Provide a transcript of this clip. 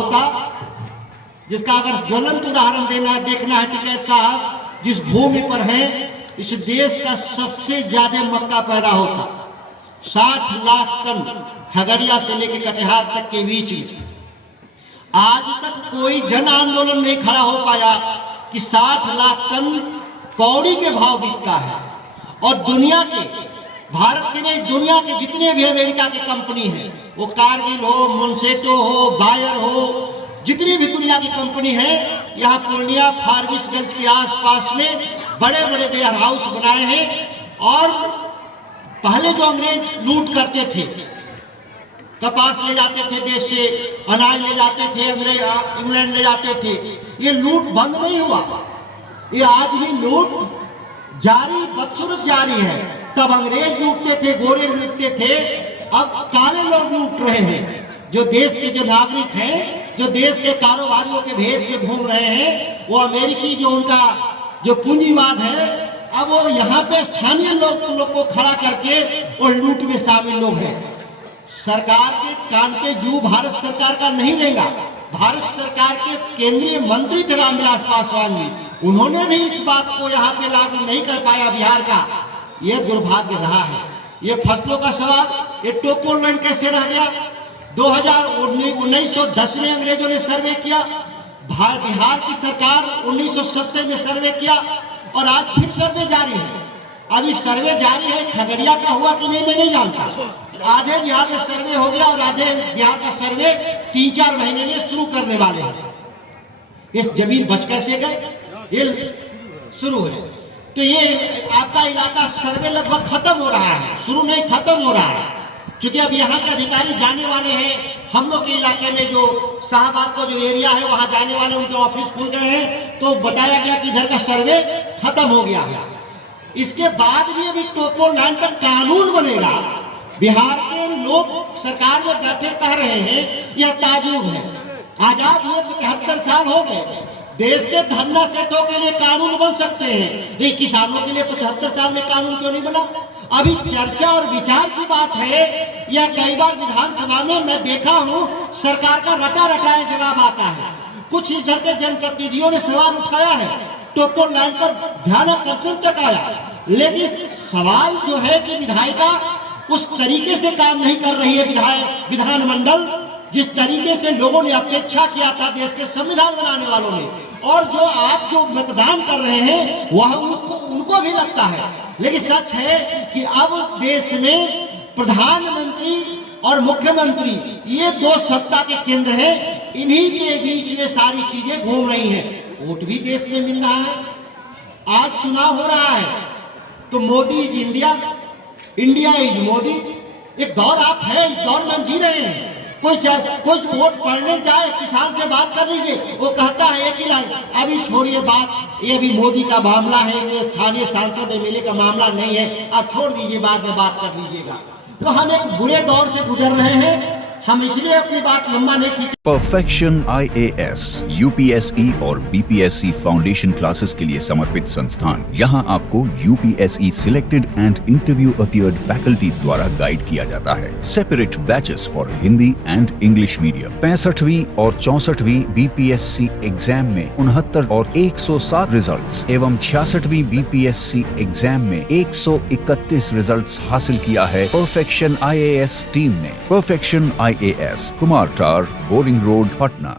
होता, जिसका अगर ज्वलंत उदाहरण देखना है टिकैत साहब, जिस भूमि पर है इस देश का सबसे ज्यादा मक्का पैदा होता, 60 लाख टन खगड़िया से लेकर कटिहार तक के बीच में। आज तक कोई जन आंदोलन नहीं खड़ा हो पाया कि 60 लाख टन कौड़ी के भाव बिकता है। और दुनिया के, भारत के नहीं, दुनिया के जितने भी अमेरिका की कंपनी है, वो कारगिल हो, मोन्सेटो हो, बायर हो, जितनी भी दुनिया की कंपनी है, यहाँ पूर्णिया फारबिसगंज के आसपास में बड़े बड़े वेयर हाउस बनाए हैं। और पहले जो अंग्रेज लूट करते थे, कपास ले जाते थे देश से, अनाज ले जाते थे, अंग्रेज इंग्लैंड ले जाते थे, ये लूट बंद नहीं हुआ, ये आज भी लूट जारी, बदसूरत जारी है। तब अंग्रेज लूटते थे, गोरे लूटते थे, अब काले लोग लूट रहे हैं। जो देश के जो नागरिक हैं, जो देश के कारोबारियों के भेष में घूम रहे हैं, वो अमेरिकी जो उनका जो पूंजीवाद है, अब वो यहाँ पे स्थानीय लोग को खड़ा करके और लूट में शामिल लोग हैं। सरकार के कान पे जू भारत सरकार का नहीं रहेगा। भारत सरकार के केंद्रीय मंत्री थे रामविलास पासवान जी, उन्होंने भी इस बात को यहाँ पे लागू नहीं कर पाया बिहार का। ये दुर्भाग्य रहा है। ये फसलों का सवाल, ये टोपोल लैंड कैसे रह गया? 1910 में अंग्रेजों ने सर्वे किया, बिहार की सरकार 1970 में सर्वे किया, और आज फिर सर्वे जारी है। अभी सर्वे जारी है, खगड़िया का हुआ कि नहीं मैं नहीं जानता। आधे बिहार में सर्वे हो गया और आधे बिहार का सर्वे 3-4 महीने में शुरू करने वाले हैं। इस जमीन बच कैसे गए, ये शुरू है। तो ये आपका इलाका सर्वे लगभग खत्म हो रहा है, शुरू नहीं खत्म हो रहा है। क्योंकि अब यहाँ के अधिकारी जाने वाले हैं, हम लोग के इलाके में जो शाहबाद का जो एरिया है वहाँ जाने वाले, उनके ऑफिस खुल गए हैं, तो बताया गया कि इधर का सर्वे खत्म हो गया है। इसके बाद भी अभी टोपोल लैंड पर कानून बनेगा। बिहार के लोग सरकार में बैठे कह रहे हैं यह ताजुब है। आजाद हुए 75 साल हो गए, देश के धरना सेठों के लिए कानून बन सकते हैं, लेकिन किसानों के लिए 75 साल में कानून क्यों नहीं बना? अभी चर्चा और विचार की बात है। यह कई बार विधानसभा में मैं देखा हूँ, सरकार का रटा रटाया जवाब आता है। कुछ इधर के जनप्रतिनिधियों ने सवाल उठाया है, टोपोल लैंड पर ध्यान आकर्षण तकाया, लेकिन सवाल जो है कि विधायिका उस तरीके से काम नहीं कर रही है। विधानमंडल जिस तरीके से लोगों ने अपेक्षा किया था देश के संविधान बनाने वालों ने, और जो आप जो मतदान कर रहे हैं वह उनको भी लगता है। लेकिन सच है कि अब देश में प्रधानमंत्री और मुख्यमंत्री ये दो सत्ता के केंद्र हैं, इन्हीं के बीच में सारी चीजें घूम रही हैं। वोट भी देश में मिल रहा है। आज चुनाव हो रहा है तो Modi is India, India is Modi. एक दौर आप है, इस दौर में हम जी रहे हैं। कोई वोट पढ़ने जाए, किसान से बात कर लीजिए, वो कहता है एक ही लाइन, अभी छोड़िए बात, ये अभी मोदी का मामला है, ये स्थानीय सांसद एमएलए का मामला नहीं है, आप छोड़ दीजिए, बाद में बात कर लीजिएगा। तो हम एक बुरे दौर से गुजर रहे हैं, हम इसलिए अपनी बात लंबा नहीं खींचे। परफेक्शन IAS UPSE और BPSC फाउंडेशन क्लासेस के लिए समर्पित संस्थान। यहाँ आपको UPSE selected and interview appeared faculties द्वारा गाइड किया जाता है। Separate batches for Hindi and English medium. 65वीं और 64वीं BPSC एग्जाम में 69 और 107 रिजल्ट्स एवं 66वीं BPSC एग्जाम में 131 रिजल्ट्स हासिल किया है परफेक्शन IAS टीम ने। परफेक्शन IAS, कुमार टार, बोरिंग रोड, पटना।